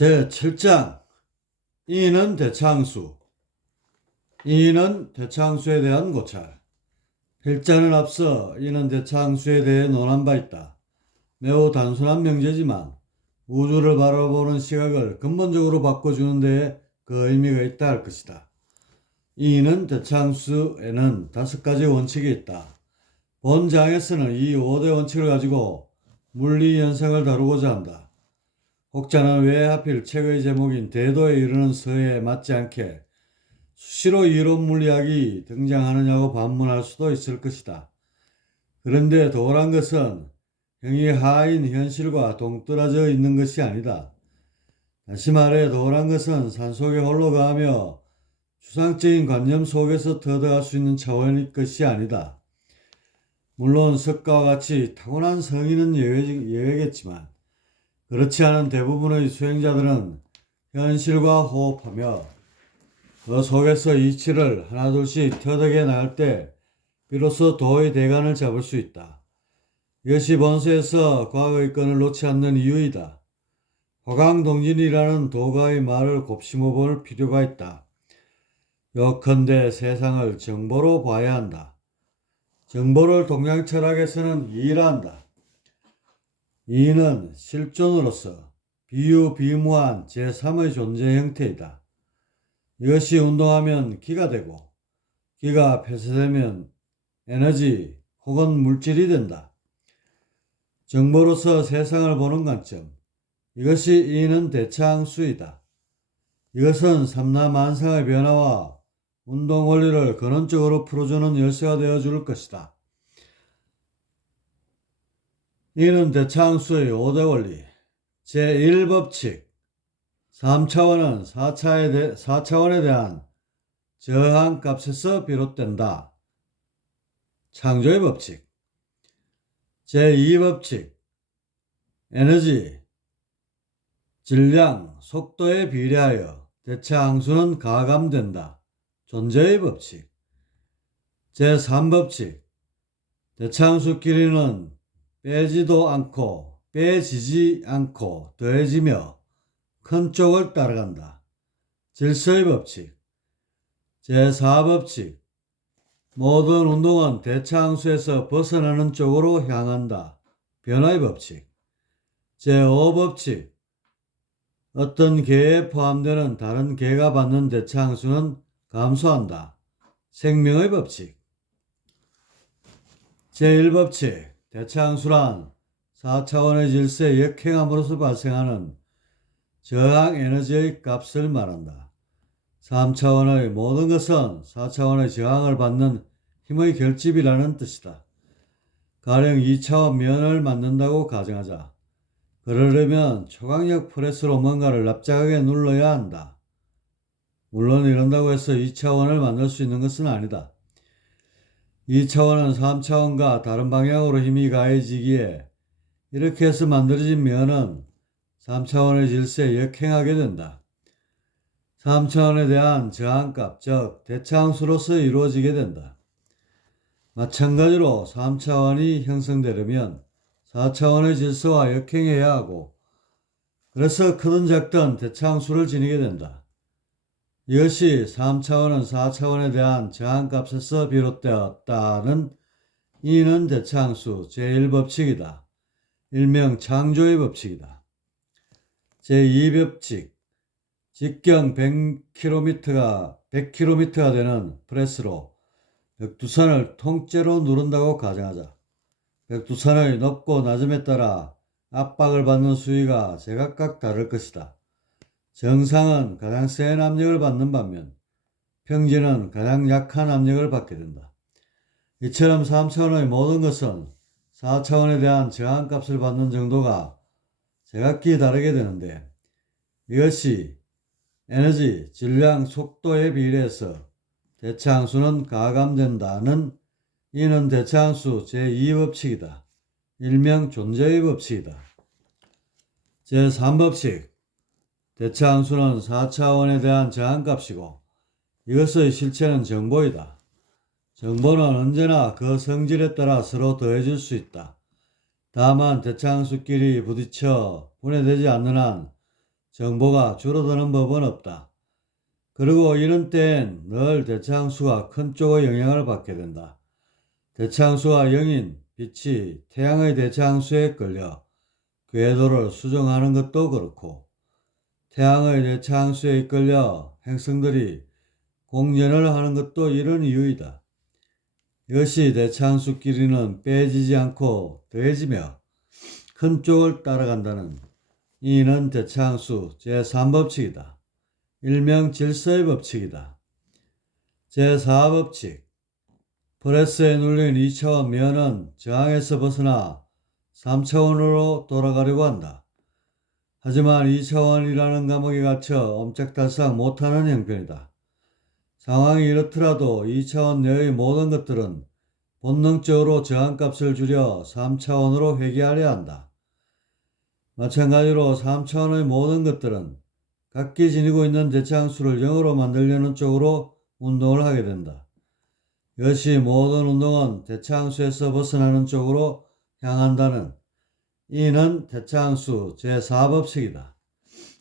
제7장 이는 대창수. 이는 대창수에 대한 고찰. 필자는 앞서 이는 대창수에 대해 논한 바 있다. 매우 단순한 명제지만 우주를 바라보는 시각을 근본적으로 바꿔주는 데에 그 의미가 있다 할 것이다. 이는 대창수에는 5가지 원칙이 있다. 본 장에서는 이 5대 원칙을 가지고 물리 현상을 다루고자 한다. 혹자는 왜 하필 책의 제목인 대도에 이르는 서에 맞지 않게 수시로 이론 물리학이 등장하느냐고 반문할 수도 있을 것이다. 그런데 도란 것은 형이 하인 현실과 동떨어져 있는 것이 아니다. 다시 말해 도란 것은 산속에 홀로 가며 추상적인 관념 속에서 터득할 수 있는 차원의 것이 아니다. 물론 석가와 같이 타고난 성인은 예외겠지만 그렇지 않은 대부분의 수행자들은 현실과 호흡하며 그 속에서 이치를 하나둘씩 터득해 나갈 때 비로소 도의 대간을 잡을 수 있다. 이것이 본서에서 과거의 끈을 놓지 않는 이유이다. 화강동진이라는 도가의 말을 곱씹어 볼 필요가 있다. 요컨대 세상을 정보로 봐야 한다. 정보를 동양철학에서는 이의라 한다. 이는 실존으로서 비유비무한 제3의 존재 형태이다. 이것이 운동하면 기가 되고 기가 폐쇄되면 에너지 혹은 물질이 된다. 정보로서 세상을 보는 관점, 이것이 이는 대창수이다. 이것은 삼라만상의 변화와 운동 원리를 근원적으로 풀어주는 열쇠가 되어줄 것이다. 이는 대창수의 5대 원리. 제1법칙. 3차원은 4차원에 대한 저항값에서 비롯된다. 창조의 법칙. 제2법칙. 에너지, 질량, 속도에 비례하여 대차항수는 가감된다. 존재의 법칙. 제3법칙. 대차항수 길이는 빼지도 않고 빼지지 않고 더해지며 큰 쪽을 따라간다. 질서의 법칙. 제4법칙. 모든 운동은 대차항수에서 벗어나는 쪽으로 향한다. 변화의 법칙. 제5법칙. 어떤 개에 포함되는 다른 개가 받는 대차항수는 감소한다. 생명의 법칙. 제1법칙. 대차항수란 4차원의 질서에 역행함으로써 발생하는 저항 에너지의 값을 말한다. 3차원의 모든 것은 4차원의 저항을 받는 힘의 결집이라는 뜻이다. 가령 2차원 면을 만든다고 가정하자. 그러려면 초강력 프레스로 뭔가를 납작하게 눌러야 한다. 물론 이런다고 해서 2차원을 만들 수 있는 것은 아니다. 2차원은 3차원과 다른 방향으로 힘이 가해지기에 이렇게 해서 만들어진 면은 3차원의 질서에 역행하게 된다. 3차원에 대한 저항값, 즉 대차항수로서 이루어지게 된다. 마찬가지로 3차원이 형성되려면 4차원의 질서와 역행해야 하고 그래서 크든 작든 대차항수를 지니게 된다. 이것이 3차원은 4차원에 대한 저항값에서 비롯되었다는 이는 대차항수 제1법칙이다. 일명 창조의 법칙이다. 제2법칙. 직경 100km가 되는 프레스로 백두산을 통째로 누른다고 가정하자. 백두산의 높고 낮음에 따라 압박을 받는 수위가 제각각 다를 것이다. 정상은 가장 센 압력을 받는 반면 평지는 가장 약한 압력을 받게 된다. 이처럼 3차원의 모든 것은 4차원에 대한 저항값을 받는 정도가 제각기 다르게 되는데 이것이 에너지, 질량, 속도에 비례해서 대차항수는 가감된다는 이는 대차항수 제2법칙이다. 일명 존재의 법칙이다. 제3법칙. 대차항수는 4차원에 대한 저항값이고 이것의 실체는 정보이다. 정보는 언제나 그 성질에 따라 서로 더해질 수 있다. 다만 대차항수끼리 부딪혀 분해되지 않는 한 정보가 줄어드는 법은 없다. 그리고 이런 때엔 늘 대차항수가 큰 쪽의 영향을 받게 된다. 대차항수가 0인 빛이 태양의 대차항수에 끌려 궤도를 수정하는 것도 그렇고, 태양의 대차항수에 이끌려 행성들이 공전을 하는 것도 이런 이유이다. 이것이 대차항수끼리는 빼지지 않고 더해지며 큰 쪽을 따라간다는 이는 대차항수 제3법칙이다. 일명 질서의 법칙이다. 제4법칙. 프레스에 눌린 2차원 면은 저항에서 벗어나 3차원으로 돌아가려고 한다. 하지만 2차원이라는 감옥에 갇혀 옴짝달싹 못하는 형편이다. 상황이 이렇더라도 2차원 내의 모든 것들은 본능적으로 저항값을 줄여 3차원으로 회귀하려 한다. 마찬가지로 3차원의 모든 것들은 각기 지니고 있는 대차항수를 0으로 만들려는 쪽으로 운동을 하게 된다. 이것이 모든 운동은 대차항수에서 벗어나는 쪽으로 향한다는 이는 대차항수 제4법칙이다.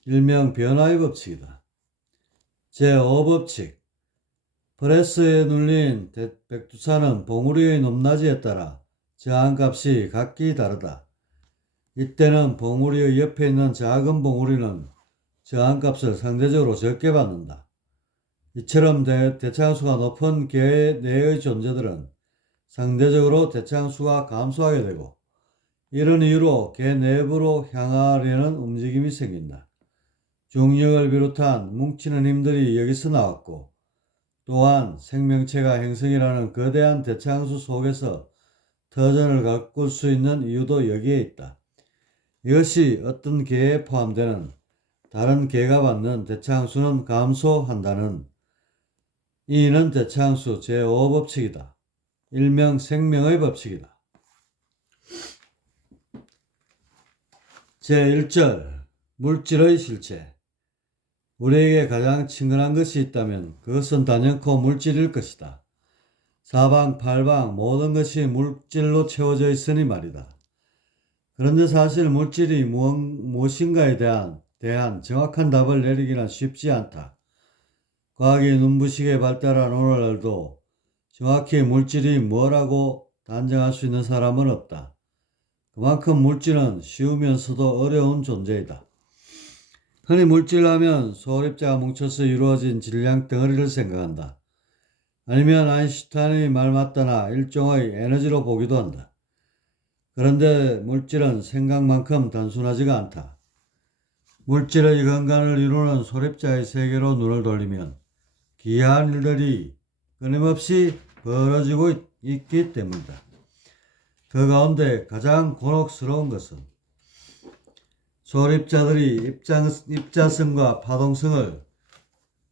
일명 변화의 법칙이다. 제5법칙. 프레스에 눌린 백두산은 봉우리의 높낮이에 따라 저항값이 각기 다르다. 이때는 봉우리의 옆에 있는 작은 봉우리는 저항값을 상대적으로 적게 받는다. 이처럼 대차항수가 높은 계 내의 존재들은 상대적으로 대차항수가 감소하게 되고, 이런 이유로 계 내부로 향하려는 움직임이 생긴다. 중력을 비롯한 뭉치는 힘들이 여기서 나왔고, 또한 생명체가 행성이라는 거대한 대차항수 속에서 터전을 가꿀 수 있는 이유도 여기에 있다. 이것이 어떤 계에 포함되는 다른 계가 받는 대차항수는 감소한다는 이는 대차항수 제5법칙이다. 일명 생명의 법칙이다. 제1절. 물질의 실체. 우리에게 가장 친근한 것이 있다면 그것은 단연코 물질일 것이다. 사방팔방 모든 것이 물질로 채워져 있으니 말이다. 그런데 사실 물질이 무엇인가에 대한 정확한 답을 내리기는 쉽지 않다. 과학이 눈부시게 발달한 오늘날도 정확히 물질이 뭐라고 단정할 수 있는 사람은 없다. 그만큼 물질은 쉬우면서도 어려운 존재이다. 흔히 물질하면 소립자가 뭉쳐서 이루어진 질량 덩어리를 생각한다. 아니면 아인슈타인의 말 맞다나 일종의 에너지로 보기도 한다. 그런데 물질은 생각만큼 단순하지가 않다. 물질의 근간을 이루는 소립자의 세계로 눈을 돌리면 기이한 일들이 끊임없이 벌어지고 있기 때문이다. 그 가운데 가장 곤혹스러운 것은 소립자들이 입자성과 파동성을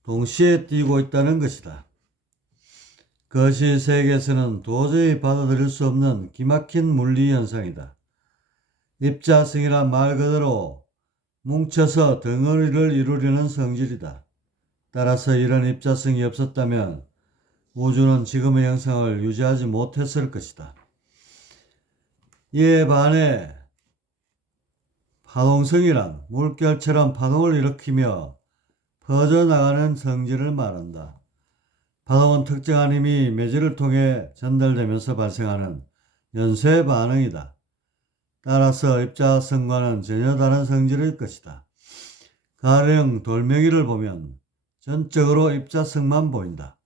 동시에 띠고 있다는 것이다. 그것이 세계에서는 도저히 받아들일 수 없는 기막힌 물리 현상이다. 입자성이란 말 그대로 뭉쳐서 덩어리를 이루려는 성질이다. 따라서 이런 입자성이 없었다면 우주는 지금의 형상을 유지하지 못했을 것이다. 이에 반해 파동성이란 물결처럼 파동을 일으키며 퍼져나가는 성질을 말한다. 파동은 특정한 힘이 매질을 통해 전달되면서 발생하는 연쇄 반응이다. 따라서 입자성과는 전혀 다른 성질일 것이다. 가령 돌멩이를 보면 전적으로 입자성만 보인다.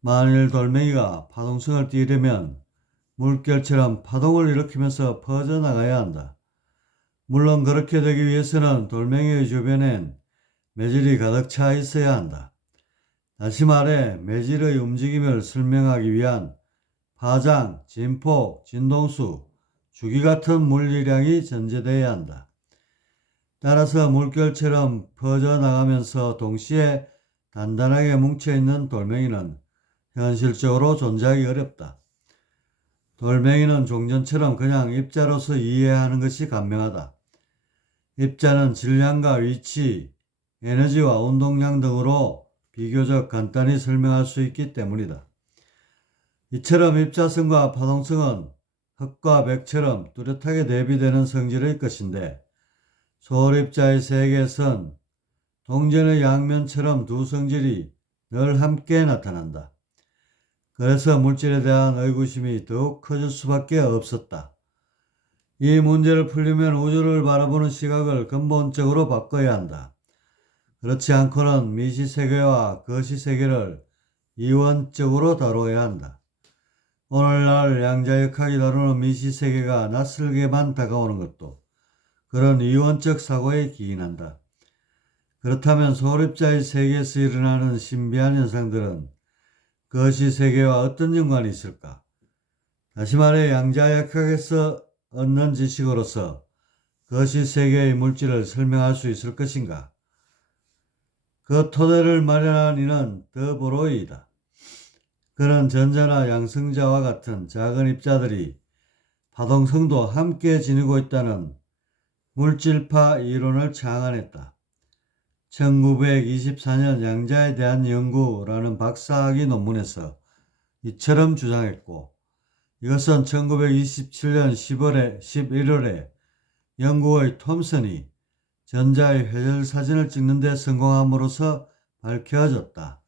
만일 돌멩이가 파동성을 띠려면 물결처럼 파동을 일으키면서 퍼져나가야 한다. 물론 그렇게 되기 위해서는 돌멩이의 주변엔 매질이 가득 차 있어야 한다. 다시 말해 매질의 움직임을 설명하기 위한 파장, 진폭, 진동수, 주기 같은 물리량이 전제되어야 한다. 따라서 물결처럼 퍼져나가면서 동시에 단단하게 뭉쳐있는 돌멩이는 현실적으로 존재하기 어렵다. 돌멩이는 종전처럼 그냥 입자로서 이해하는 것이 간명하다. 입자는 질량과 위치, 에너지와 운동량 등으로 비교적 간단히 설명할 수 있기 때문이다. 이처럼 입자성과 파동성은 흙과 백처럼 뚜렷하게 대비되는 성질의 것인데 소립자의 세계에선 동전의 양면처럼 두 성질이 늘 함께 나타난다. 그래서 물질에 대한 의구심이 더욱 커질 수밖에 없었다. 이 문제를 풀려면 우주를 바라보는 시각을 근본적으로 바꿔야 한다. 그렇지 않고는 미시세계와 거시세계를 이원적으로 다뤄야 한다. 오늘날 양자역학이 다루는 미시세계가 낯설게만 다가오는 것도 그런 이원적 사고에 기인한다. 그렇다면 소립자의 세계에서 일어나는 신비한 현상들은 거시세계와 어떤 연관이 있을까? 다시 말해 양자역학에서 얻는 지식으로서 거시세계의 물질을 설명할 수 있을 것인가? 그 토대를 마련한 이는 더 브로이이다. 그는 전자나 양성자와 같은 작은 입자들이 파동성도 함께 지니고 있다는 물질파 이론을 창안했다. 1924년 양자에 대한 연구라는 박사학위 논문에서 이처럼 주장했고, 이것은 1927년 11월에 영국의 톰슨이 전자의 회절 사진을 찍는 데 성공함으로써 밝혀졌다.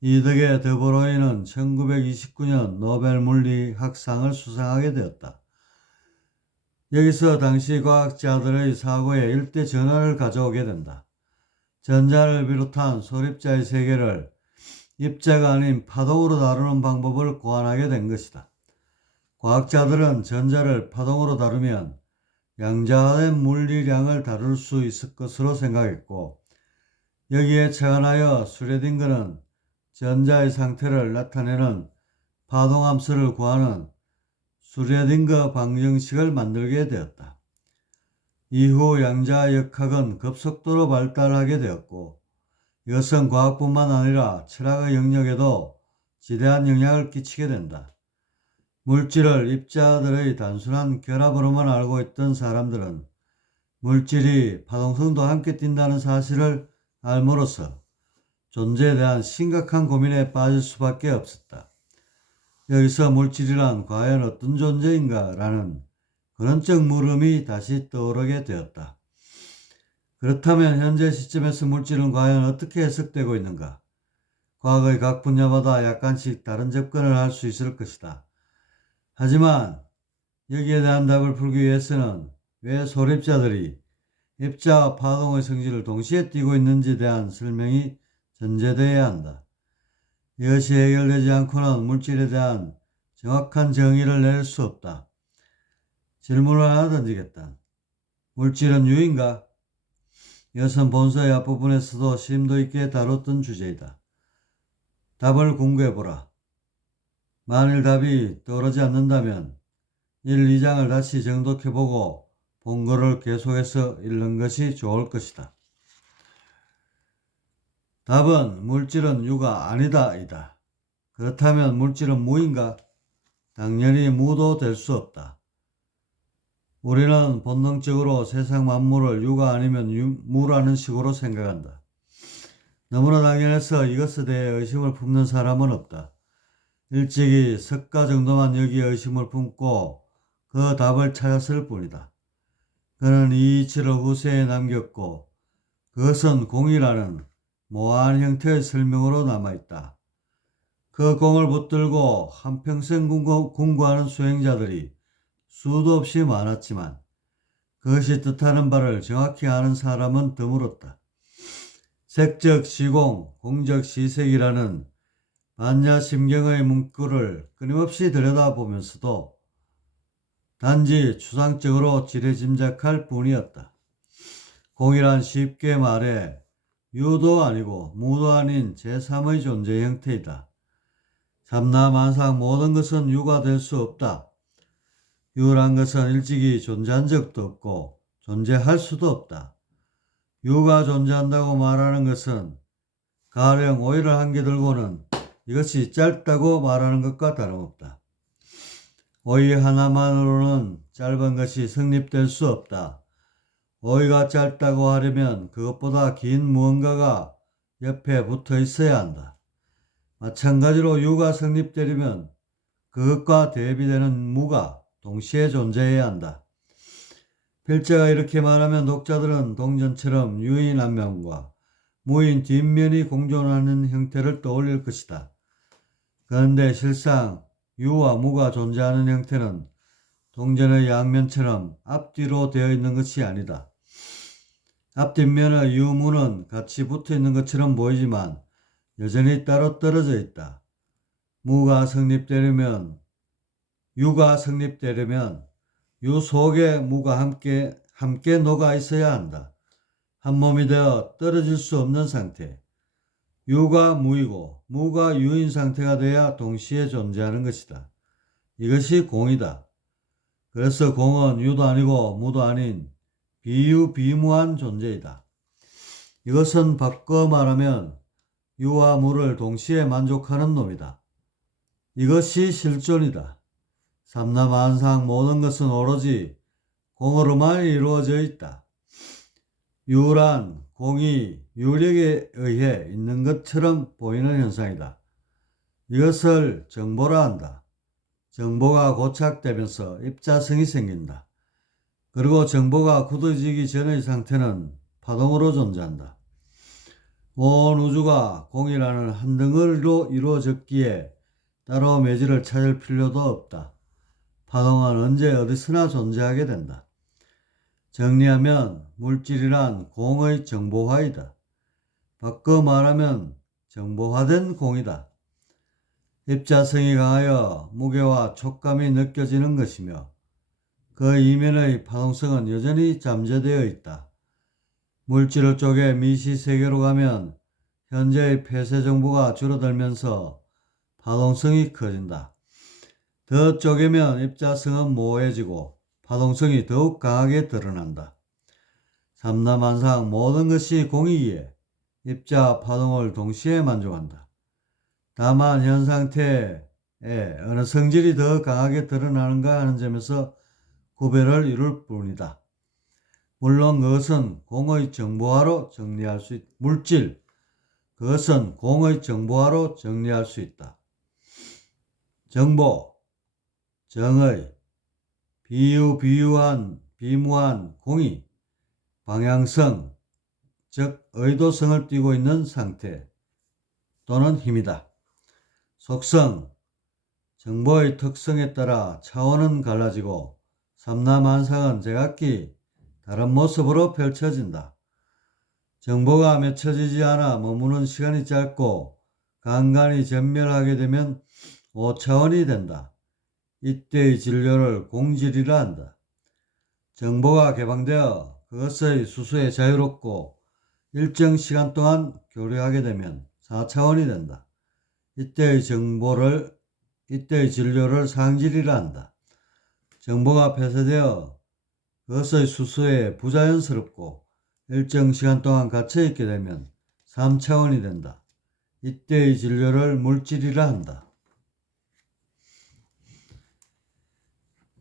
이 덕에 드브로이는 1929년 노벨 물리학상을 수상하게 되었다. 여기서 당시 과학자들의 사고에 일대 전환을 가져오게 된다. 전자를 비롯한 소립자의 세계를 입자가 아닌 파동으로 다루는 방법을 고안하게 된 것이다. 과학자들은 전자를 파동으로 다루면 양자화된 물리량을 다룰 수 있을 것으로 생각했고, 여기에 착안하여 슈레딩거는 전자의 상태를 나타내는 파동함수를 구하는 슈레딩거 방정식을 만들게 되었다. 이후 양자역학은 급속도로 발달하게 되었고, 이것은 과학뿐만 아니라 철학의 영역에도 지대한 영향을 끼치게 된다. 물질을 입자들의 단순한 결합으로만 알고 있던 사람들은 물질이 파동성도 함께 띈다는 사실을 알므로써 존재에 대한 심각한 고민에 빠질 수밖에 없었다. 여기서 물질이란 과연 어떤 존재인가 라는 근원적 물음이 다시 떠오르게 되었다. 그렇다면 현재 시점에서 물질은 과연 어떻게 해석되고 있는가? 과학의 각 분야마다 약간씩 다른 접근을 할 수 있을 것이다. 하지만 여기에 대한 답을 풀기 위해서는 왜 소립자들이 입자와 파동의 성질을 동시에 띠고 있는지에 대한 설명이 전제되어야 한다. 이것이 해결되지 않고는 물질에 대한 정확한 정의를 내릴 수 없다. 질문을 하나 던지겠다. 물질은 유인가? 이것은 본서의 앞부분에서도 심도 있게 다뤘던 주제이다. 답을 공개해보라. 만일 답이 떠오르지 않는다면 1, 2장을 다시 정독해보고 본거를 계속해서 읽는 것이 좋을 것이다. 답은 물질은 유가 아니다 이다. 그렇다면 물질은 무인가? 당연히 무도 될 수 없다. 우리는 본능적으로 세상 만물을 유가 아니면 무라는 식으로 생각한다. 너무나 당연해서 이것에 대해 의심을 품는 사람은 없다. 일찍이 석가 정도만 여기에 의심을 품고 그 답을 찾았을 뿐이다. 그는 이 이치를 후세에 남겼고, 그것은 공이라는 모호한 형태의 설명으로 남아있다. 그 공을 붙들고 한평생 공부하는 수행자들이 수도 없이 많았지만 그것이 뜻하는 바를 정확히 아는 사람은 드물었다. 색적 시공, 공적 시색이라는 반야심경의 문구를 끊임없이 들여다보면서도 단지 추상적으로 지레짐작할 뿐이었다. 공이란 쉽게 말해 유도 아니고 무도 아닌 제3의 존재 형태이다. 삼라만상 모든 것은 유가 될 수 없다. 유란 것은 일찍이 존재한 적도 없고 존재할 수도 없다. 유가 존재한다고 말하는 것은 가령 오이를 한 개 들고는 이것이 짧다고 말하는 것과 다름없다. 오이 하나만으로는 짧은 것이 성립될 수 없다. 오이가 짧다고 하려면 그것보다 긴 무언가가 옆에 붙어 있어야 한다. 마찬가지로 유가 성립되려면 그것과 대비되는 무가 동시에 존재해야 한다. 필자가 이렇게 말하면 독자들은 동전처럼 유인 앞면과 무인 뒷면이 공존하는 형태를 떠올릴 것이다. 그런데 실상 유와 무가 존재하는 형태는 동전의 양면처럼 앞뒤로 되어 있는 것이 아니다. 앞뒷면의 유무는 같이 붙어 있는 것처럼 보이지만 여전히 따로 떨어져 있다. 유가 성립되려면 유 속에 무가 함께 녹아 있어야 한다. 한 몸이 되어 떨어질 수 없는 상태. 유가 무이고 무가 유인 상태가 돼야 동시에 존재하는 것이다. 이것이 공이다. 그래서 공은 유도 아니고 무도 아닌 비유비무한 존재이다. 이것은 바꿔 말하면 유와 무를 동시에 만족하는 놈이다. 이것이 실존이다. 삼라만상 모든 것은 오로지 공으로만 이루어져 있다. 유란 공이 유력에 의해 있는 것처럼 보이는 현상이다. 이것을 정보라 한다. 정보가 고착되면서 입자성이 생긴다. 그리고 정보가 굳어지기 전의 상태는 파동으로 존재한다. 온 우주가 공이라는 한 덩어리로 이루어졌기에 따로 매질을 찾을 필요도 없다. 파동은 언제 어디서나 존재하게 된다. 정리하면 물질이란 공의 정보화이다. 바꿔 말하면 정보화된 공이다. 입자성이 강하여 무게와 촉감이 느껴지는 것이며 그 이면의 파동성은 여전히 잠재되어 있다. 물질을 쪼개 미시세계로 가면 현재의 폐쇄 정보가 줄어들면서 파동성이 커진다. 더 쪼개면 입자성은 모호해지고 파동성이 더욱 강하게 드러난다. 삼라만상 모든 것이 공이기에 입자 파동을 동시에 만족한다. 다만 현 상태에 어느 성질이 더 강하게 드러나는가 하는 점에서 구별을 이룰 뿐이다. 물론 그것은 공의 정보화로 정리할 수 있다. 그것은 공의 정보화로 정리할 수 있다. 정보, 정의, 비무한 공이 방향성, 즉 의도성을 띠고 있는 상태 또는 힘이다. 속성, 정보의 특성에 따라 차원은 갈라지고 삼라만상은 제각기 다른 모습으로 펼쳐진다. 정보가 맺혀지지 않아 머무는 시간이 짧고 간간히 전멸하게 되면 5차원이 된다. 이때의 진료를 공질이라 한다. 정보가 개방되어 그것의 수수에 자유롭고 일정 시간 동안 교류하게 되면 4차원이 된다. 이때의 진료를 상질이라 한다. 정보가 폐쇄되어 그것의 수수에 부자연스럽고 일정 시간 동안 갇혀있게 되면 3차원이 된다. 이때의 진료를 물질이라 한다.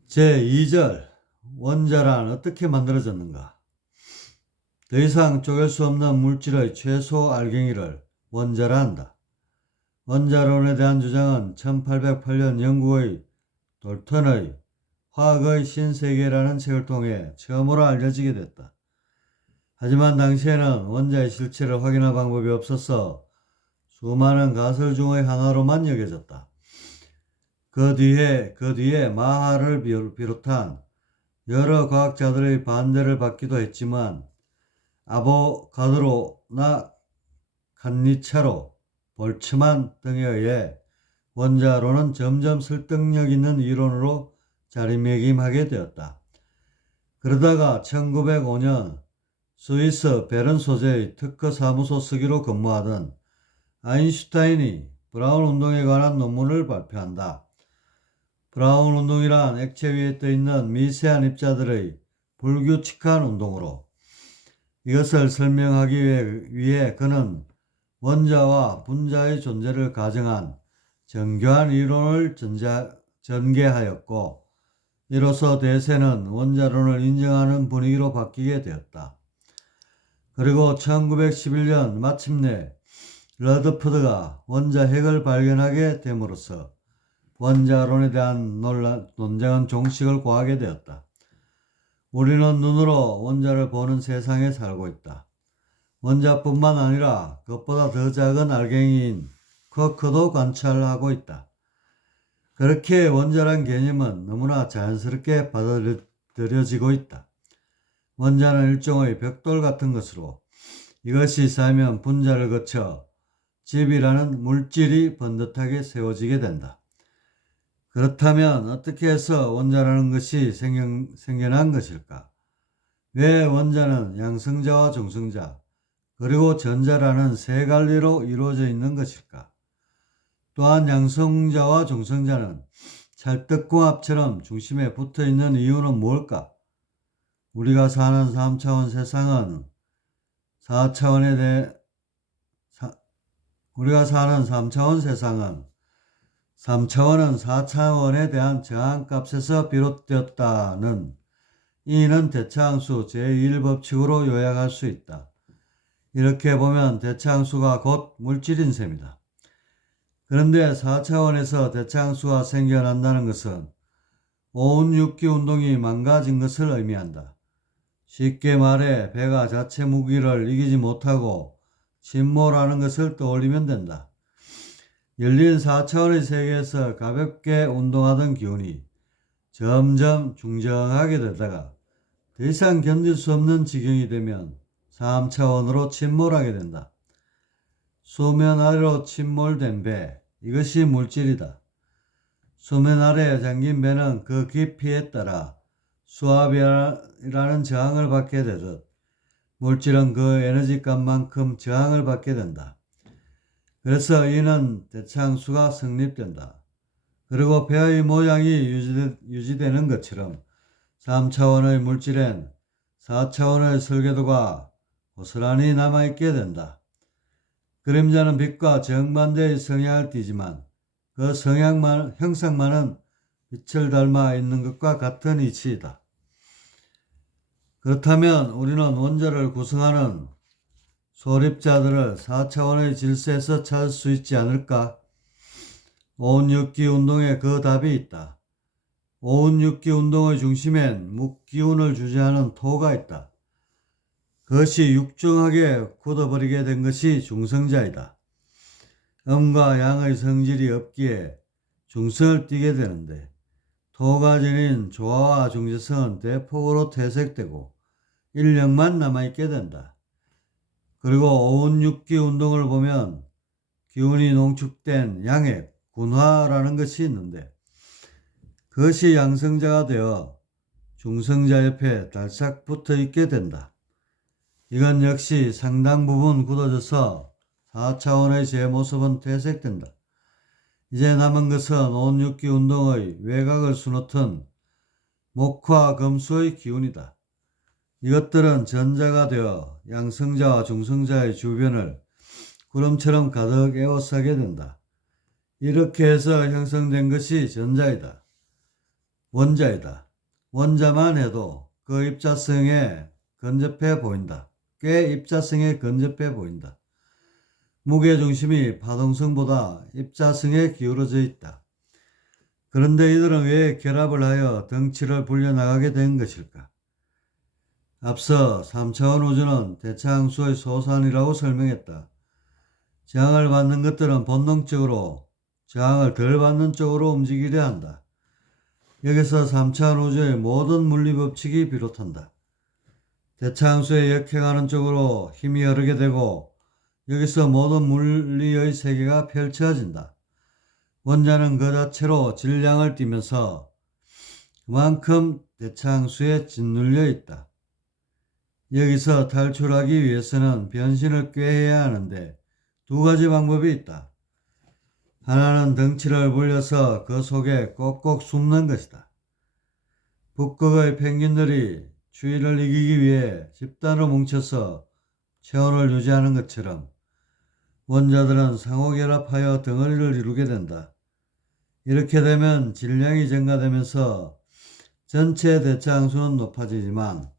제2절 원자란 어떻게 만들어졌는가? 더 이상 쪼갤 수 없는 물질의 최소 알갱이를 원자라 한다. 원자론에 대한 주장은 1808년 영국의 돌턴의 화학의 신세계라는 책을 통해 처음으로 알려지게 됐다. 하지만 당시에는 원자의 실체를 확인할 방법이 없어서 수많은 가설 중의 하나로만 여겨졌다. 그 뒤에 마하를 비롯한 여러 과학자들의 반대를 받기도 했지만 아보가드로나 칸니차로, 볼츠만 등에 의해 원자론은 점점 설득력 있는 이론으로 자리매김하게 되었다. 그러다가 1905년 스위스 베른 소재의 특허 사무소 서기로 근무하던 아인슈타인이 브라운 운동에 관한 논문을 발표한다. 브라운 운동이란 액체 위에 떠있는 미세한 입자들의 불규칙한 운동으로 이것을 설명하기 위해 그는 원자와 분자의 존재를 가정한 정교한 이론을 전개하였고 이로써 대세는 원자론을 인정하는 분위기로 바뀌게 되었다. 그리고 1911년 마침내 러드포드가 원자핵을 발견하게 됨으로써 원자론에 대한 논쟁은 종식을 고하게 되었다. 우리는 눈으로 원자를 보는 세상에 살고 있다. 원자뿐만 아니라 그것보다 더 작은 알갱이인 쿼크도 관찰하고 있다. 그렇게 원자란 개념은 너무나 자연스럽게 받아들여지고 있다. 원자는 일종의 벽돌 같은 것으로 이것이 쌓이면 분자를 거쳐 집이라는 물질이 번듯하게 세워지게 된다. 그렇다면 어떻게 해서 원자라는 것이 생겨난 것일까? 왜 원자는 양성자와 중성자, 그리고 전자라는 세 갈래로 이루어져 있는 것일까? 또한 양성자와 중성자는 찰떡궁합처럼 중심에 붙어 있는 이유는 무엇일까? 우리가 사는 3차원 세상은 4차원에 우리가 사는 3차원 세상은 3차원은 4차원에 대한 저항값에서 비롯되었다는 이는 대차항수 제1법칙으로 요약할 수 있다. 이렇게 보면 대차항수가 곧 물질인 셈이다. 그런데 4차원에서 대차항수가 생겨난다는 것은 오운육기 운동이 망가진 것을 의미한다. 쉽게 말해 배가 자체 무기를 이기지 못하고 침몰하는 것을 떠올리면 된다. 열린 4차원의 세계에서 가볍게 운동하던 기운이 점점 중정하게 되다가 더 이상 견딜 수 없는 지경이 되면 3차원으로 침몰하게 된다. 수면 아래로 침몰된 배, 이것이 물질이다. 수면 아래에 잠긴 배는 그 깊이에 따라 수압이라는 저항을 받게 되듯 물질은 그 에너지값만큼 저항을 받게 된다. 그래서 이는 대차항수가 성립된다. 그리고 배의 모양이 유지되는 것처럼 3차원의 물질엔 4차원의 설계도가 고스란히 남아있게 된다. 그림자는 빛과 정반대의 성향을 띠지만 그 형상만은 빛을 닮아 있는 것과 같은 이치이다. 그렇다면 우리는 원자를 구성하는 소립자들을 4차원의 질서에서 찾을 수 있지 않을까? 오운육기 운동에 그 답이 있다. 오운육기 운동의 중심엔 묵기운을 주재하는 토가 있다. 그것이 육중하게 굳어버리게 된 것이 중성자이다. 음과 양의 성질이 없기에 중성을 띠게 되는데 토가 지닌 조화와 중재성은 대폭으로 퇴색되고 인력만 남아있게 된다. 그리고 오운육기 운동을 보면 기운이 농축된 양액, 군화라는 것이 있는데 그것이 양성자가 되어 중성자 옆에 달싹 붙어 있게 된다. 이건 역시 상당 부분 굳어져서 4차원의 제 모습은 퇴색된다. 이제 남은 것은 오운육기 운동의 외곽을 수놓던 목화 금수의 기운이다. 이것들은 전자가 되어 양성자와 중성자의 주변을 구름처럼 가득 에워싸게 된다. 이렇게 해서 형성된 것이 전자이다. 원자이다. 원자만 해도 그 입자성에 근접해 보인다. 꽤 입자성에 근접해 보인다. 무게중심이 파동성보다 입자성에 기울어져 있다. 그런데 이들은 왜 결합을 하여 덩치를 불려나가게 된 것일까? 앞서 3차원 우주는 대차항수의 소산이라고 설명했다. 저항을 받는 것들은 본능적으로 저항을 덜 받는 쪽으로 움직이려 한다. 여기서 3차원 우주의 모든 물리법칙이 비롯한다. 대차항수에 역행하는 쪽으로 힘이 흐르게 되고 여기서 모든 물리의 세계가 펼쳐진다. 원자는 그 자체로 질량을 띠면서 그만큼 대차항수에 짓눌려 있다. 여기서 탈출하기 위해서는 변신을 꾀해야 하는데 두 가지 방법이 있다. 하나는 덩치를 불려서 그 속에 꼭꼭 숨는 것이다. 북극의 펭귄들이 추위를 이기기 위해 집단으로 뭉쳐서 체온을 유지하는 것처럼 원자들은 상호결합하여 덩어리를 이루게 된다. 이렇게 되면 질량이 증가되면서 전체 대차항수는 높아지지만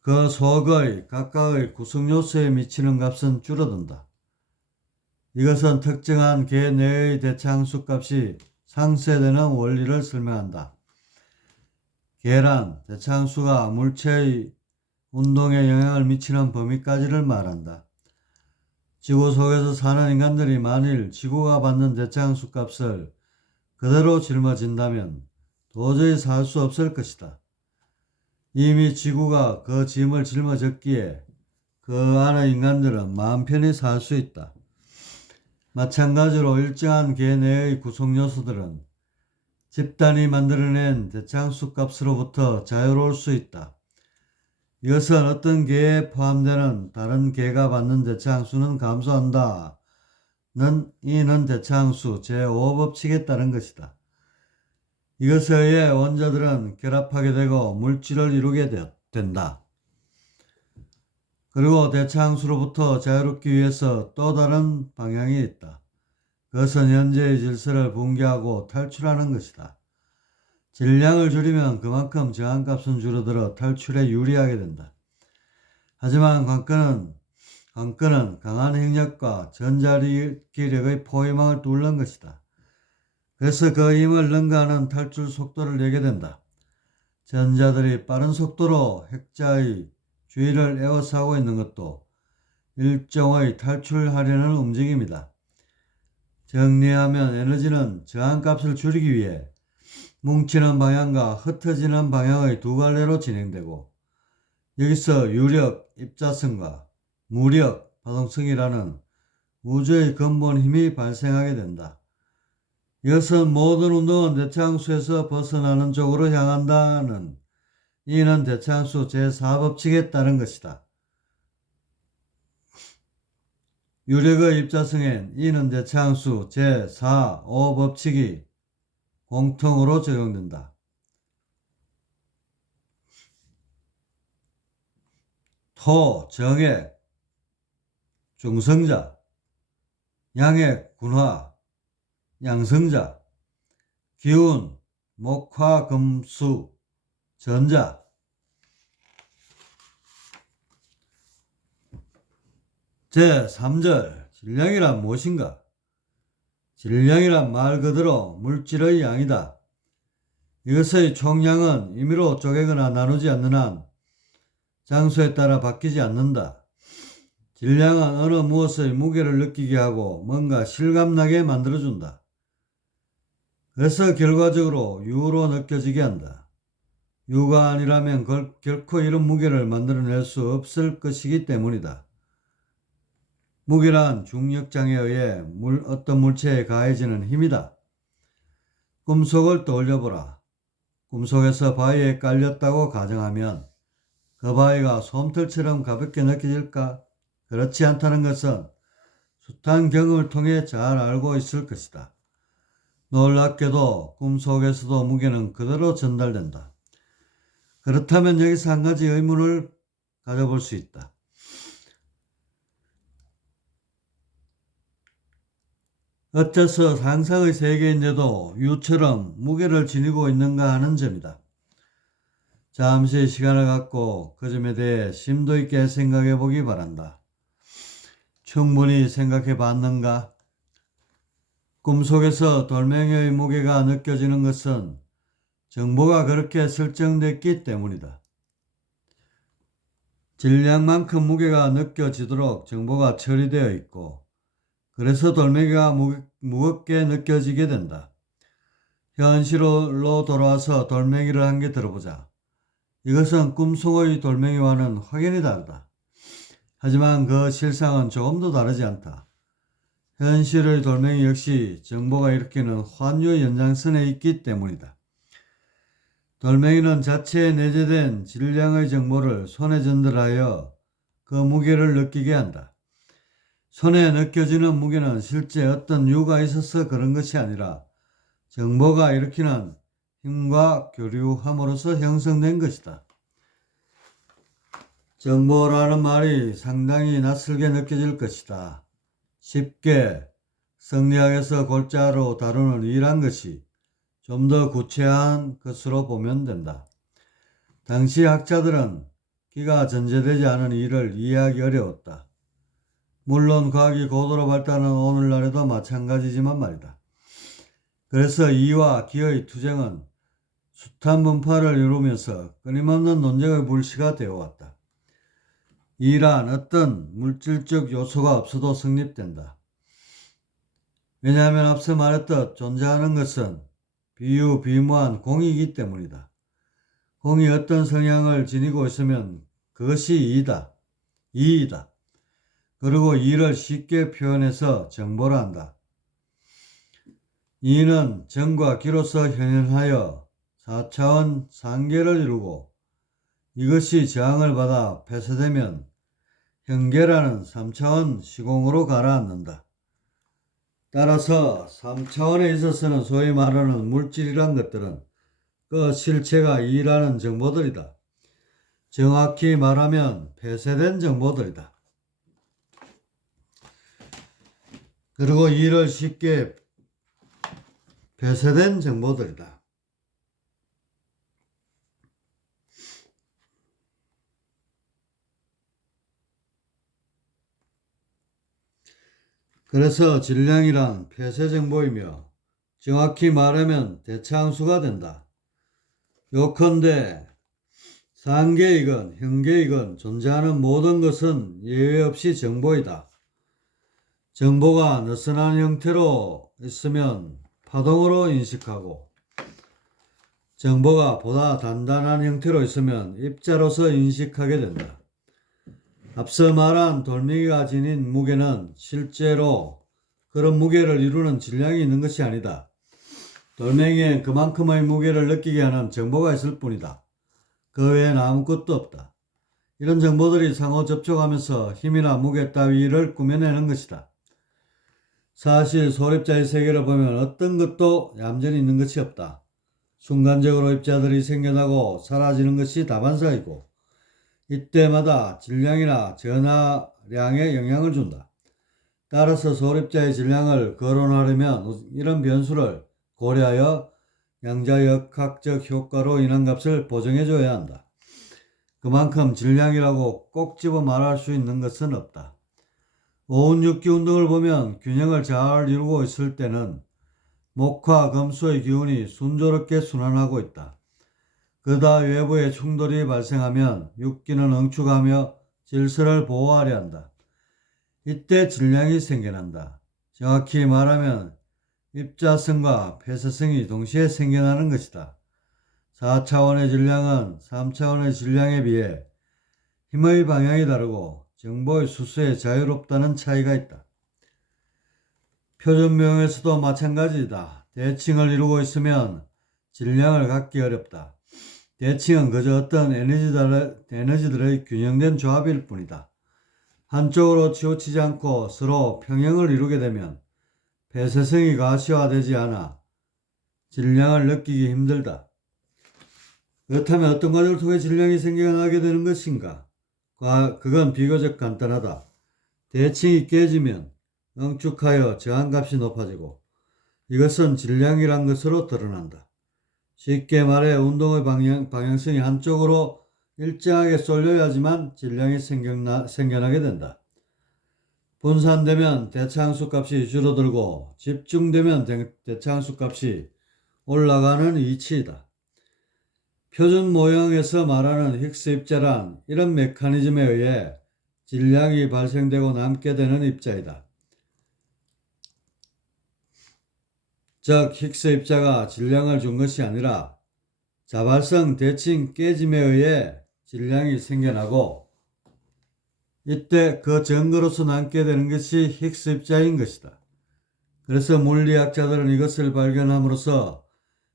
그 속의 각각의 구성요소에 미치는 값은 줄어든다. 이것은 특정한 개 내의 대차항수 값이 상쇄되는 원리를 설명한다. 계란, 대차항수가 물체의 운동에 영향을 미치는 범위까지를 말한다. 지구 속에서 사는 인간들이 만일 지구가 받는 대차항수 값을 그대로 짊어진다면 도저히 살 수 없을 것이다. 이미 지구가 그 짐을 짊어졌기에 그 안의 인간들은 마음 편히 살 수 있다. 마찬가지로 일정한 개 내의 구성 요소들은 집단이 만들어낸 대차항수 값으로부터 자유로울 수 있다. 이것은 어떤 개에 포함되는 다른 개가 받는 대차항수는 감소한다. 이는 대차항수 제5법칙에 따른 것이다. 이것에 의해 원자들은 결합하게 되고 물질을 이루게 된다. 그리고 대차항수로부터 자유롭기 위해서 또 다른 방향이 있다. 그것은 현재의 질서를 붕괴하고 탈출하는 것이다. 질량을 줄이면 그만큼 저항값은 줄어들어 탈출에 유리하게 된다. 하지만 관건은 강한 행력과 전자기력의 포위망을 뚫는 것이다. 그래서 그 힘을 능가하는 탈출 속도를 내게 된다. 전자들이 빠른 속도로 핵자의 주위를 에워싸고 있는 것도 일종의 탈출하려는 움직임이다. 정리하면 에너지는 저항값을 줄이기 위해 뭉치는 방향과 흩어지는 방향의 두 갈래로 진행되고, 여기서 유력, 입자성과 무력, 파동성이라는 우주의 근본 힘이 발생하게 된다. 이것은 모든 운동은 대차항수에서 벗어나는 쪽으로 향한다는 이는 대차항수 제4법칙에 따른 것이다. 유력의 입자성엔 이는 대차항수 제4, 5법칙이 공통으로 적용된다. 토, 정액, 중성자, 양액, 군화, 양성자, 기운, 목화, 금수, 전자. 제3절 질량이란 무엇인가? 질량이란 말 그대로 물질의 양이다. 이것의 총량은 임의로 쪼개거나 나누지 않는 한 장소에 따라 바뀌지 않는다. 질량은 어느 무엇의 무게를 느끼게 하고 뭔가 실감나게 만들어준다. 그래서 결과적으로 유로 느껴지게 한다. 유가 아니라면 결코 이런 무게를 만들어낼 수 없을 것이기 때문이다. 무게란 중력장에 의해 어떤 물체에 가해지는 힘이다. 금속을 떠올려보라. 금속에서 바위에 깔렸다고 가정하면 그 바위가 솜털처럼 가볍게 느껴질까? 그렇지 않다는 것은 숱한 경험을 통해 잘 알고 있을 것이다. 놀랍게도 꿈속에서도 무게는 그대로 전달된다. 그렇다면 여기서 한 가지 의문을 가져볼 수 있다. 어째서 상상의 세계인데도 유처럼 무게를 지니고 있는가 하는 점이다. 잠시 시간을 갖고 그 점에 대해 심도 있게 생각해 보기 바란다. 충분히 생각해 봤는가? 꿈속에서 돌멩이의 무게가 느껴지는 것은 정보가 그렇게 설정됐기 때문이다. 질량만큼 무게가 느껴지도록 정보가 처리되어 있고, 그래서 돌멩이가 무겁게 느껴지게 된다. 현실로 돌아와서 돌멩이를 한 개 들어보자. 이것은 꿈속의 돌멩이와는 확연히 다르다. 하지만 그 실상은 조금도 다르지 않다. 현실의 돌멩이 역시 정보가 일으키는 환유 연장선에 있기 때문이다. 돌멩이는 자체에 내재된 질량의 정보를 손에 전달하여 그 무게를 느끼게 한다. 손에 느껴지는 무게는 실제 어떤 유가 있어서 그런 것이 아니라 정보가 일으키는 힘과 교류함으로써 형성된 것이다. 정보라는 말이 상당히 낯설게 느껴질 것이다. 쉽게 성리학에서 골자로 다루는 이란 것이 좀 더 구체한 것으로 보면 된다. 당시 학자들은 기가 전제되지 않은 이를 이해하기 어려웠다. 물론 과학이 고도로 발달한 오늘날에도 마찬가지지만 말이다. 그래서 이와 기의 투쟁은 숱한 분파를 이루면서 끊임없는 논쟁의 불씨가 되어왔다. 이란 어떤 물질적 요소가 없어도 성립된다. 왜냐하면 앞서 말했듯 존재하는 것은 비유비무한 공이기 때문이다. 공이 어떤 성향을 지니고 있으면 그것이 이이다. 그리고 이를 쉽게 표현해서 정보를 한다. 이는 정과 기로서 현현하여 4차원 상계를 이루고 이것이 저항을 받아 폐쇄되면 현계라는 3차원 시공으로 가라앉는다. 따라서 3차원에 있어서는 소위 말하는 물질이란 것들은 그 실체가 이라는 정보들이다. 정확히 말하면 폐쇄된 정보들이다. 그리고 이를 쉽게 폐쇄된 정보들이다. 그래서 질량이란 폐쇄 정보이며 정확히 말하면 대차함수가 된다. 요컨대 상계이건 현계이건 존재하는 모든 것은 예외 없이 정보이다. 정보가 느슨한 형태로 있으면 파동으로 인식하고 정보가 보다 단단한 형태로 있으면 입자로서 인식하게 된다. 앞서 말한 돌멩이가 지닌 무게는 실제로 그런 무게를 이루는 질량이 있는 것이 아니다. 돌멩이엔 그만큼의 무게를 느끼게 하는 정보가 있을 뿐이다. 그 외엔 아무것도 없다. 이런 정보들이 상호 접촉하면서 힘이나 무게 따위를 꾸며내는 것이다. 사실 소립자의 세계를 보면 어떤 것도 얌전히 있는 것이 없다. 순간적으로 입자들이 생겨나고 사라지는 것이 다반사이고 이때마다 질량이나 전하량에 영향을 준다. 따라서 소립자의 질량을 거론하려면 이런 변수를 고려하여 양자역학적 효과로 인한 값을 보정해줘야 한다. 그만큼 질량이라고 꼭 집어 말할 수 있는 것은 없다. 오운육기 운동을 보면 균형을 잘 이루고 있을 때는 목화, 금수의 기운이 순조롭게 순환하고 있다. 그러다 외부의 충돌이 발생하면 육기는 응축하며 질서를 보호하려 한다. 이때 질량이 생겨난다. 정확히 말하면 입자성과 폐쇄성이 동시에 생겨나는 것이다. 4차원의 질량은 3차원의 질량에 비해 힘의 방향이 다르고 정보의 수수에 자유롭다는 차이가 있다. 표준명에서도 마찬가지이다. 대칭을 이루고 있으면 질량을 갖기 어렵다. 대칭은 그저 어떤 에너지들의 균형된 조합일 뿐이다. 한쪽으로 치우치지 않고 서로 평형을 이루게 되면 폐쇄성이 가시화되지 않아 질량을 느끼기 힘들다. 그렇다면 어떤 과정을 통해 질량이 생겨나게 되는 것인가? 그건 비교적 간단하다. 대칭이 깨지면 응축하여 저항값이 높아지고 이것은 질량이란 것으로 드러난다. 쉽게 말해 운동의 방향성이 한쪽으로 일정하게 쏠려야지만 질량이 생겨나게 된다. 분산되면 대차함수 값이 줄어들고 집중되면 대차함수 값이 올라가는 이치이다. 표준 모형에서 말하는 힉스 입자란 이런 메커니즘에 의해 질량이 발생되고 남게 되는 입자이다. 즉 힉스 입자가 질량을 준 것이 아니라 자발성 대칭 깨짐에 의해 질량이 생겨나고 이때 그 증거로서 남게 되는 것이 힉스 입자인 것이다. 그래서 물리학자들은 이것을 발견함으로써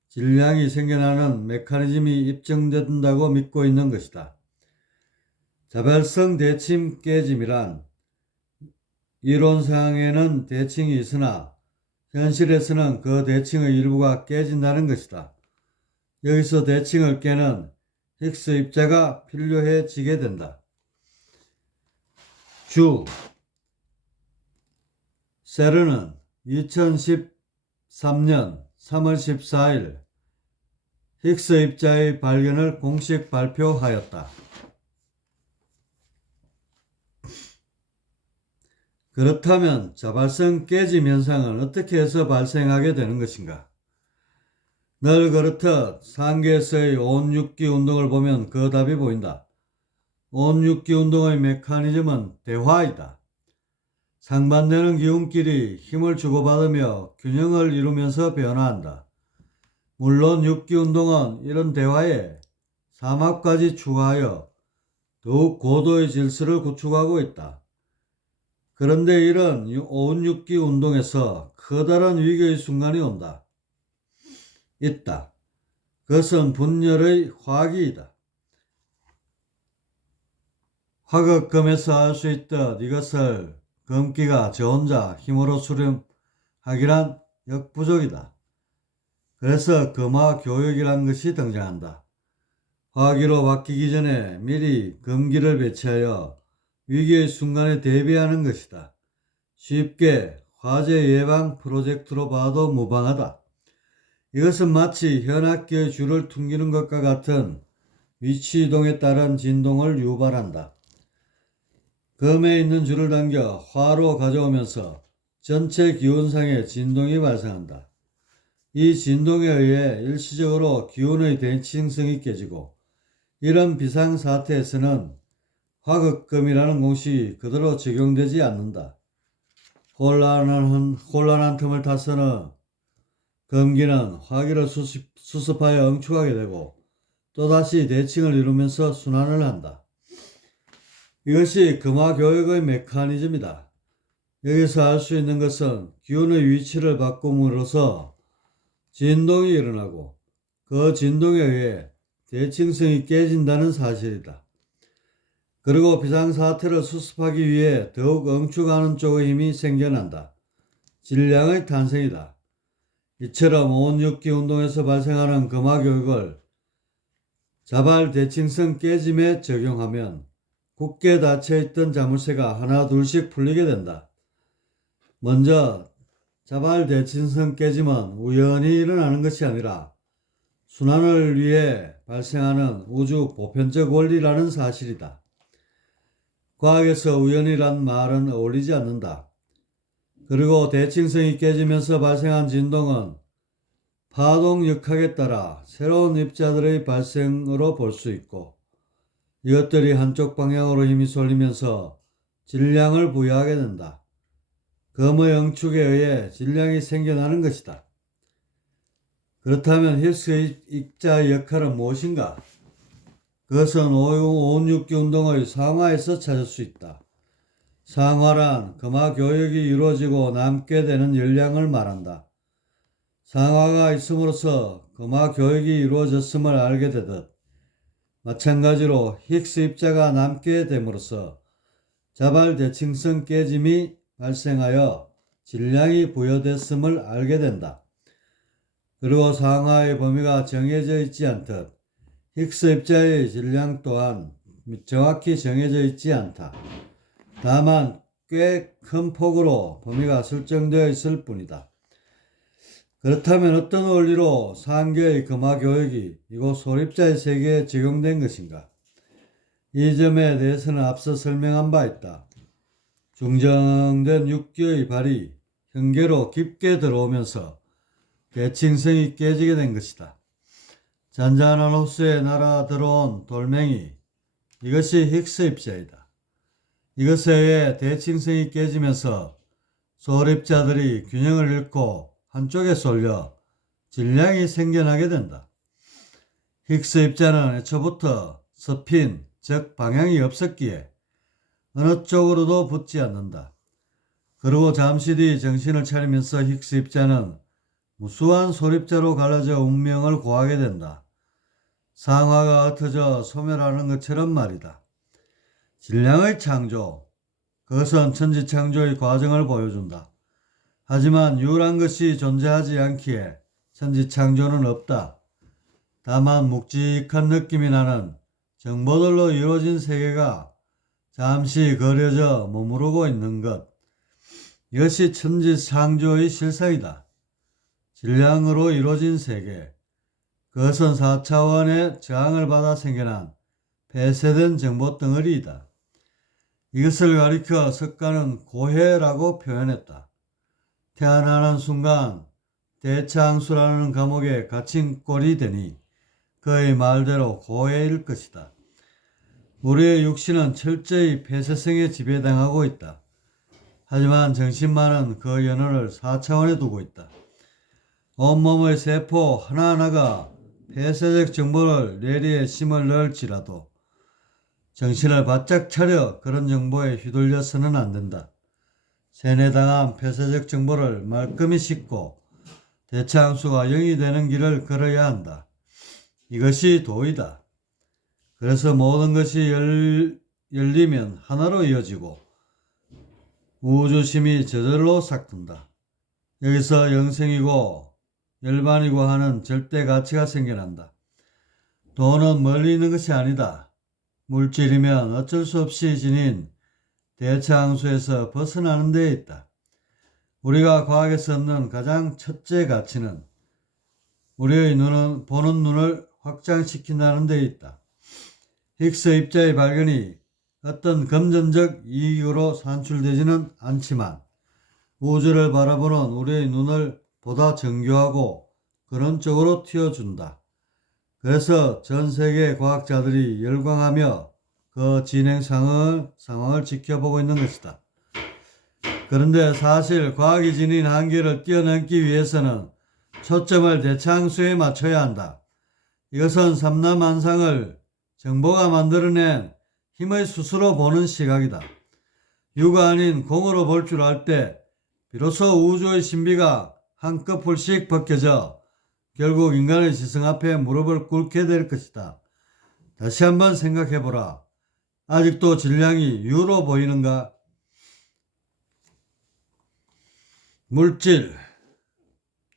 질량이 생겨나는 메커니즘이 입증된다고 믿고 있는 것이다. 자발성 대칭 깨짐이란 이론상에는 대칭이 있으나 현실에서는 그 대칭의 일부가 깨진다는 것이다. 여기서 대칭을 깨는 힉스 입자가 필요해지게 된다. 세르는 2013년 3월 14일 힉스 입자의 발견을 공식 발표하였다. 그렇다면 자발성 깨짐 현상은 어떻게 해서 발생하게 되는 것인가? 늘 그렇듯 상계에서의 온육기 운동을 보면 그 답이 보인다. 온육기 운동의 메커니즘은 대화이다. 상반되는 기운끼리 힘을 주고받으며 균형을 이루면서 변화한다. 물론 육기 운동은 이런 대화에 삼합까지 추가하여 더욱 고도의 질서를 구축하고 있다. 그런데 이런 온육기 운동에서 커다란 위기의 순간이 온다. 있다. 그것은 분열의 화기이다. 화극금에서 알 수 있듯 이것을 금기가 저 혼자 힘으로 수렴하기란 역부족이다. 그래서 금화 교육이란 것이 등장한다. 화기로 바뀌기 전에 미리 금기를 배치하여 위기의 순간에 대비하는 것이다. 쉽게 화재 예방 프로젝트로 봐도 무방하다. 이것은 마치 현악기의 줄을 퉁기는 것과 같은 위치 이동에 따른 진동을 유발한다. 금에 있는 줄을 당겨 화로 가져오면서 전체 기온상의 진동이 발생한다. 이 진동에 의해 일시적으로 기온의 대칭성이 깨지고 이런 비상사태에서는 화극금이라는 공식이 그대로 적용되지 않는다. 혼란한 틈을 타서는 금기는 화기를 수습하여 응축하게 되고 또다시 대칭을 이루면서 순환을 한다. 이것이 금화교육의 메커니즘이다. 여기서 알 수 있는 것은 기운의 위치를 바꿈으로써 진동이 일어나고 그 진동에 의해 대칭성이 깨진다는 사실이다. 그리고 비상사태를 수습하기 위해 더욱 응축하는 쪽의 힘이 생겨난다. 질량의 탄생이다. 이처럼 온육기 운동에서 발생하는 금화교육을 자발 대칭성 깨짐에 적용하면 굳게 닫혀있던 자물쇠가 하나 둘씩 풀리게 된다. 먼저 자발 대칭성 깨짐은 우연히 일어나는 것이 아니라 순환을 위해 발생하는 우주 보편적 원리라는 사실이다. 과학에서 우연이란 말은 어울리지 않는다. 그리고 대칭성이 깨지면서 발생한 진동은 파동 역학에 따라 새로운 입자들의 발생으로 볼 수 있고 이것들이 한쪽 방향으로 힘이 쏠리면서 질량을 부여하게 된다. 금의 응축에 의해 질량이 생겨나는 것이다. 그렇다면 힐스의 입자의 역할은 무엇인가? 그것은 온육기 운동의 상화에서 찾을 수 있다. 상화란 금화 교육이 이루어지고 남게 되는 열량을 말한다. 상화가 있음으로써 금화 교육이 이루어졌음을 알게 되듯 마찬가지로 힉스 입자가 남게 됨으로써 자발 대칭성 깨짐이 발생하여 질량이 부여됐음을 알게 된다. 그리고 상하의 범위가 정해져 있지 않듯 힉스 입자의 질량 또한 정확히 정해져 있지 않다. 다만 꽤 큰 폭으로 범위가 설정되어 있을 뿐이다. 그렇다면 어떤 원리로 상계의 금화 교육이 이곳 소립자의 세계에 적용된 것인가? 이 점에 대해서는 앞서 설명한 바 있다. 중정된 육기의 발이 현계로 깊게 들어오면서 대칭성이 깨지게 된 것이다. 잔잔한 호수에 날아 들어온 돌멩이, 이것이 힉스 입자이다. 이것에 의해 대칭성이 깨지면서 소립자들이 균형을 잃고 한쪽에 쏠려 질량이 생겨나게 된다. 힉스 입자는 애초부터 스핀, 즉 방향이 없었기에 어느 쪽으로도 붙지 않는다. 그리고 잠시 뒤 정신을 차리면서 힉스 입자는 무수한 소립자로 갈라져 운명을 고하게 된다. 상화가 흩어져 소멸하는 것처럼 말이다. 질량의 창조, 그것은 천지창조의 과정을 보여준다. 하지만 유일한 것이 존재하지 않기에 천지창조는 없다. 다만 묵직한 느낌이 나는 정보들로 이루어진 세계가 잠시 거려져 머무르고 있는 것. 이것이 천지창조의 실상이다. 질량으로 이루어진 세계. 그것은 4차원의 저항을 받아 생겨난 폐쇄된 정보 덩어리이다. 이것을 가리켜 석가는 고해라고 표현했다. 태어나는 순간 대차항수라는 감옥에 갇힌 꼴이 되니 그의 말대로 고해일 것이다. 우리의 육신은 철저히 폐쇄성에 지배당하고 있다. 하지만 정신만은 그 연호를 4차원에 두고 있다. 온몸의 세포 하나하나가 폐쇄적 정보를 뇌리에 심을 넣을지라도 정신을 바짝 차려 그런 정보에 휘둘려서는 안 된다. 세뇌당한 폐쇄적 정보를 말끔히 씻고 대차항수가 영이 되는 길을 걸어야 한다. 이것이 도이다. 그래서 모든 것이 열리면 하나로 이어지고 우주심이 저절로 삭든다. 여기서 영생이고 열반이고 하는 절대 가치가 생겨난다. 도는 멀리 있는 것이 아니다. 물질이면 어쩔 수 없이 지닌 대차항수에서 벗어나는 데에 있다. 우리가 과학에서 얻는 가장 첫째 가치는 우리의 눈은 보는 눈을 확장시킨다는 데에 있다. 힉스 입자의 발견이 어떤 금전적 이익으로 산출되지는 않지만 우주를 바라보는 우리의 눈을 보다 정교하고 그런 쪽으로 틔워준다. 그래서 전 세계 과학자들이 열광하며 그 진행 상황을 지켜보고 있는 것이다. 그런데 사실 과학이 지닌 한계를 뛰어넘기 위해서는 초점을 대차항수에 맞춰야 한다. 이것은 삼라만상을 정보가 만들어낸 힘의 수수로 보는 시각이다. 유가 아닌 공으로 볼 줄 알 때 비로소 우주의 신비가 한꺼풀씩 벗겨져 결국 인간의 지성 앞에 무릎을 꿇게 될 것이다. 다시 한번 생각해보라. 아직도 질량이 유로 보이는가? 물질,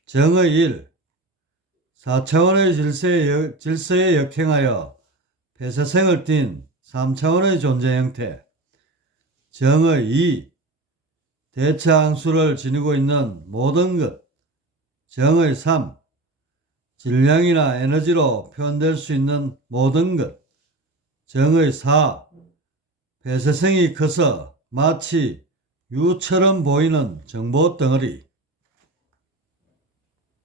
정의 1, 4차원의 질서에 역행하여 폐쇄성을 띤 3차원의 존재 형태. 정의 2, 대차항수를 지니고 있는 모든 것. 정의 3, 질량이나 에너지로 표현될 수 있는 모든 것. 정의 4, 폐쇄성이 커서 마치 유처럼 보이는 정보 덩어리.